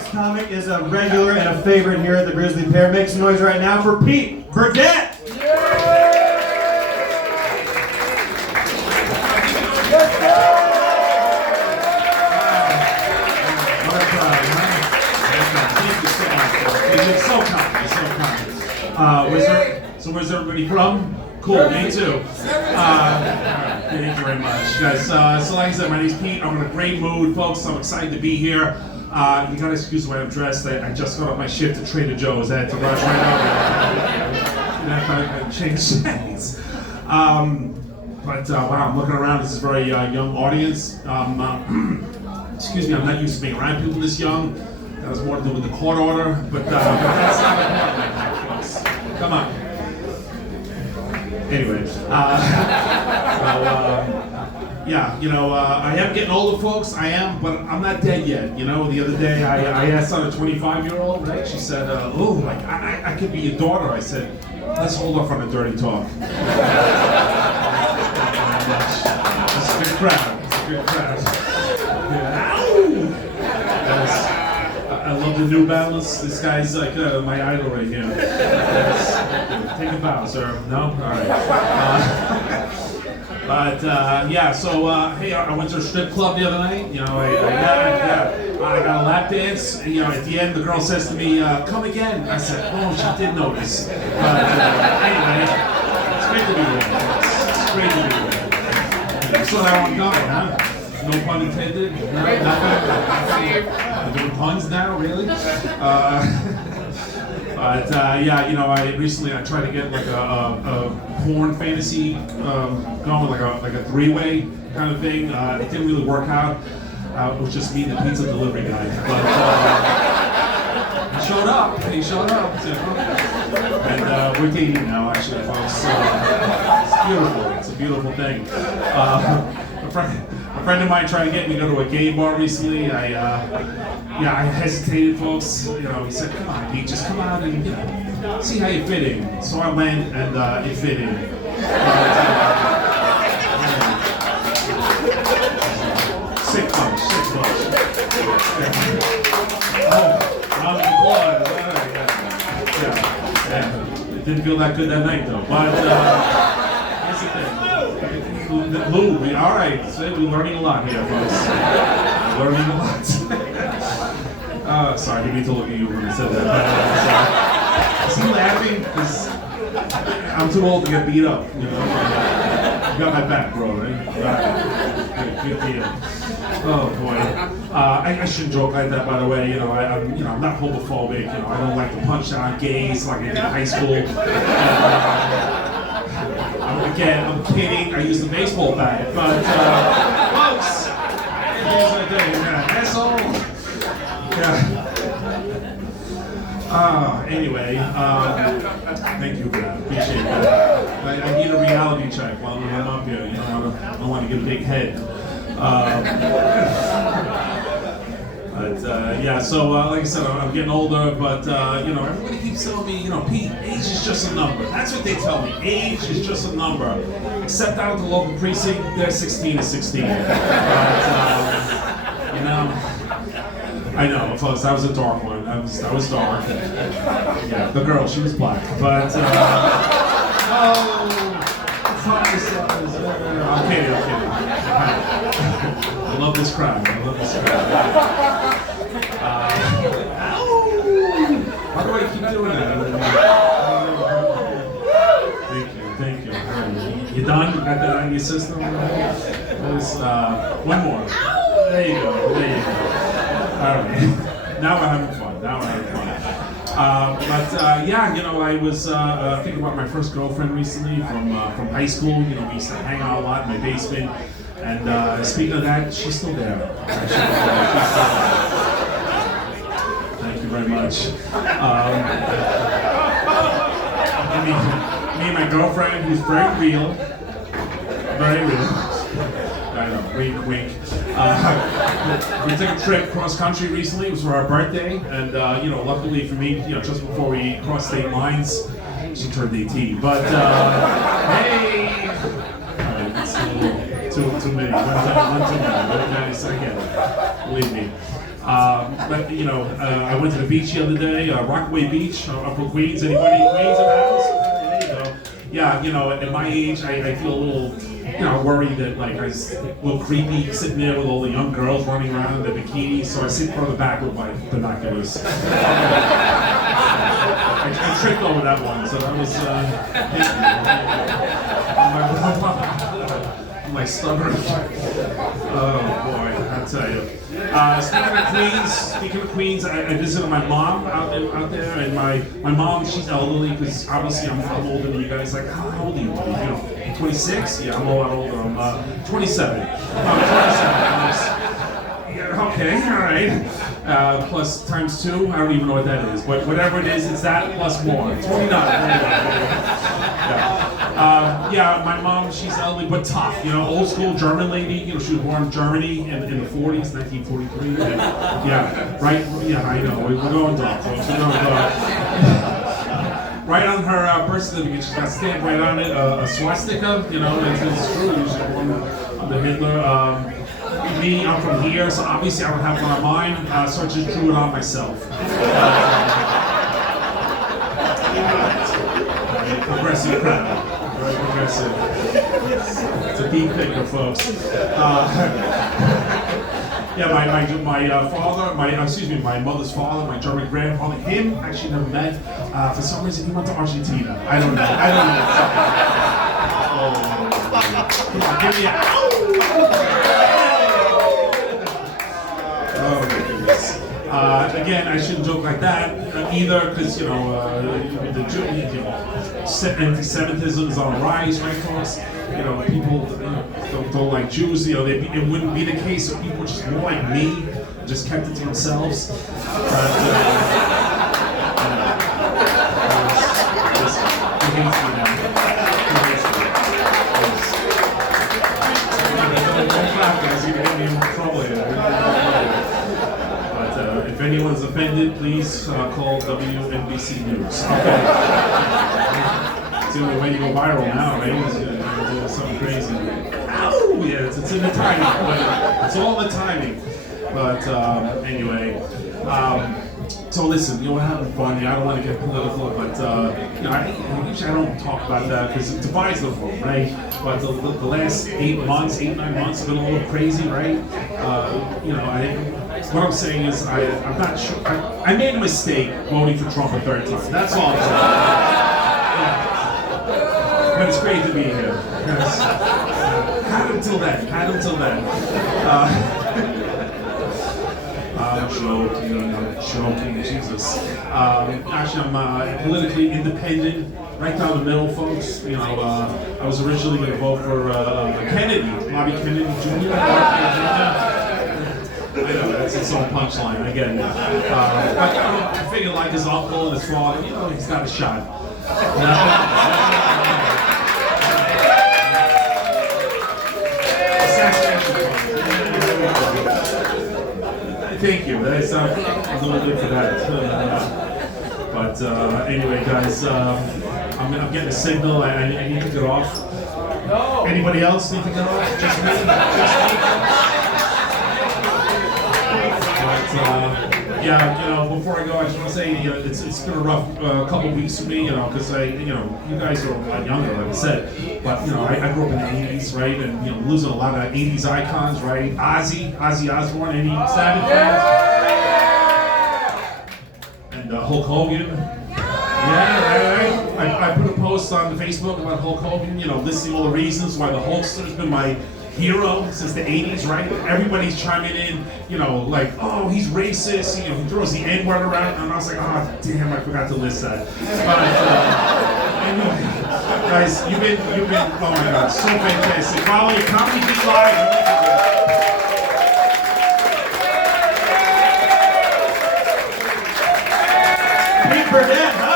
next comic is a regular and a favorite here at the Grizzly Pear. Make some noise right now for Pete Burdett. So where's everybody from? Cool, me too. Thank you very much, guys. So like I said, my name's Pete. I'm in a great mood, folks. I'm excited to be here. You gotta excuse the way I'm dressed. I just got off my shift at Trader Joe's. I had to rush right out. And I changed shades. But wow, I'm looking around. This is a very young audience. Excuse me, I'm not used to being around people this young. That was more to do with the court order, but that's not important right now, folks. Come on. Anyway, yeah, you know, I am getting older, folks. I am, but I'm not dead yet. You know, the other day I asked on a 25-year-old, right? She said, "Oh, like I could be your daughter." I said, "Let's hold off on the dirty talk." It's a good crowd. It's a good crowd. Yeah. Ow! I love the New Balance. This guy's like my idol right here. Yes. Take a bow, sir. No? All right. But yeah, so hey, I went to a strip club the other night. You know, I got a lap dance. You know, at the end, the girl says to me, "Come again." I said, "Oh, she did notice." But anyway, it's great to be here. It's great to be here. So that one coming, huh? No pun intended. No, nothing. I'm doing puns now, really. But yeah, you know, I tried to get like a porn fantasy going, like a three-way kind of thing. It didn't really work out. It was just me and the pizza delivery guy. But he showed up. He showed up. You know? And we're dating now, actually, folks. It's beautiful. It's a beautiful thing. A friend of mine tried to get me to go to a gay bar recently. I hesitated, folks. You know, he said, "Come on, Pete, just come out and see how you fit in." So I went, and it fit in. Sick bunch. Oh, round of applause. Yeah. It didn't feel that good that night, though. But here's the thing. Lou, all right, so we're learning a lot here, folks. Learning a lot. Sorry, I didn't mean to look at you when I said that. Is he laughing? Because I'm too old to get beat up, you know? You got my back, bro, right? Good deal. Oh boy. I shouldn't joke like that, by the way. You know, I'm not homophobic. You know, I don't like to punch down gays like I did in high school. Again, I'm kidding. I use the baseball bat, but folks, here's my thing. Asshole. Yeah. Anyway, thank you for that. Appreciate that. I need a reality check while I'm up here. You know, I don't want to get a big head. But yeah, so like I said, I'm getting older, but you know, everybody keeps telling me, you know, Pete, age is just a number. That's what they tell me. Age is just a number. Except out of the local precinct, they're 16 is 16. But you know, I know, folks, that was a dark one. That was dark. Yeah, the girl, she was black. But I'm kidding. I love this crowd. How do I keep doing that? Thank you. You done? You got that out of your system? One more. There you go. All right. Now we're having fun. But yeah, you know, I was thinking about my first girlfriend recently from high school. You know, we used to hang out a lot in my basement. And speaking of that, she's still there. Thank you very much. Me and my girlfriend, who's very real. I know, wink. We took a trip cross country recently. It was for our birthday, and you know, luckily for me, you know, just before we crossed state lines, she turned 18. But hey, all right, it's a little too many. One too many. Very nice. I get it. Believe me. But you know, I went to the beach the other day, Rockaway Beach, up in Queens. Anybody in Queens in the house? There you go. Yeah, you know, at my age, I feel a little, you know, worried that like I was a little creepy sitting there with all the young girls running around in their bikinis. So I sit further back with my binoculars. I tricked over that one, so that was. My stubborn. Oh boy, I tell you. Speaking of Queens, I visited my mom out there, and my mom, she's elderly because obviously I'm older than you guys. Like, how old are you? You know, 26? Yeah, I'm a lot older. I'm 27. I'm 27. Yeah, okay, all right. Plus times 2, I don't even know what that is, but whatever it is, it's that plus more. 29. Yeah, my mom, she's elderly but tough, you know, old school German lady, you know, she was born in Germany in the 40s, 1943. And, yeah, right, yeah, I know, we're going dark, folks, we're going dark. Right on her birth certificate, she's got stamped right on it, a swastika, you know, it's true, usually born under Hitler. Me, I'm from here, so obviously I don't have one on mine, so I just drew it on myself. Progressive crap. Very progressive. It's a deep thinker, folks. Yeah, my father, my mother's father, my German grandfather, him actually never met. For some reason, he went to Argentina. I don't know. Oh, come on, give me a oh my goodness. Again, I shouldn't joke like that either, because you know, anti-Semitism is on the rise, right, folks? You know, people don't like Jews. You know, it wouldn't be the case if people were just more like me, just kept it to themselves. If anyone's offended, please call WNBC News. Okay. It's the only way to go viral now, right? Do something crazy. Ow! Yeah, it's in the timing. It's all the timing. But anyway. So listen, you know, we're having fun. I don't want to get political, but you know, usually I don't talk about that because it divides the room, right? But the last 8 months, 8, 9 months have been a little crazy, right? You know, what I'm saying is I'm not sure. I made a mistake voting for Trump a third time. That's all I'm saying. Yeah. But it's great to be here. Had until then. I'm joking, Jesus. Actually, I'm politically independent, right down the middle, folks. You know, I was originally going to vote for Kennedy, Bobby Kennedy Jr. I know, that's its own punchline, I get it. I figured like his uncle and his father, you know, he's got a shot. Thank you. That's a little bit for that. But anyway, guys, I'm getting a signal. I need to get off. No. Anybody else need to get off? Just me. But yeah, you know, before I go, I just want to say, you know, it's been a rough couple weeks for me, you know, because you guys are a lot younger, like I said, but you know, I grew up in the '80s, right, and you know, losing a lot of '80s icons, right? Ozzy Osbourne, any Sabbath fans? And Hulk Hogan. Yeah, right. I put a post on Facebook about Hulk Hogan, you know, listing all the reasons why the Hulkster's been my hero since the '80s, right? Everybody's chiming in, you know, like, oh, he's racist, you know, he throws the N-word around, and I was like, oh, damn, I forgot to list that. But anyway, guys, you've been, oh my God, so fantastic. Follow your Comedy Beat Live. Pete Burnett, huh?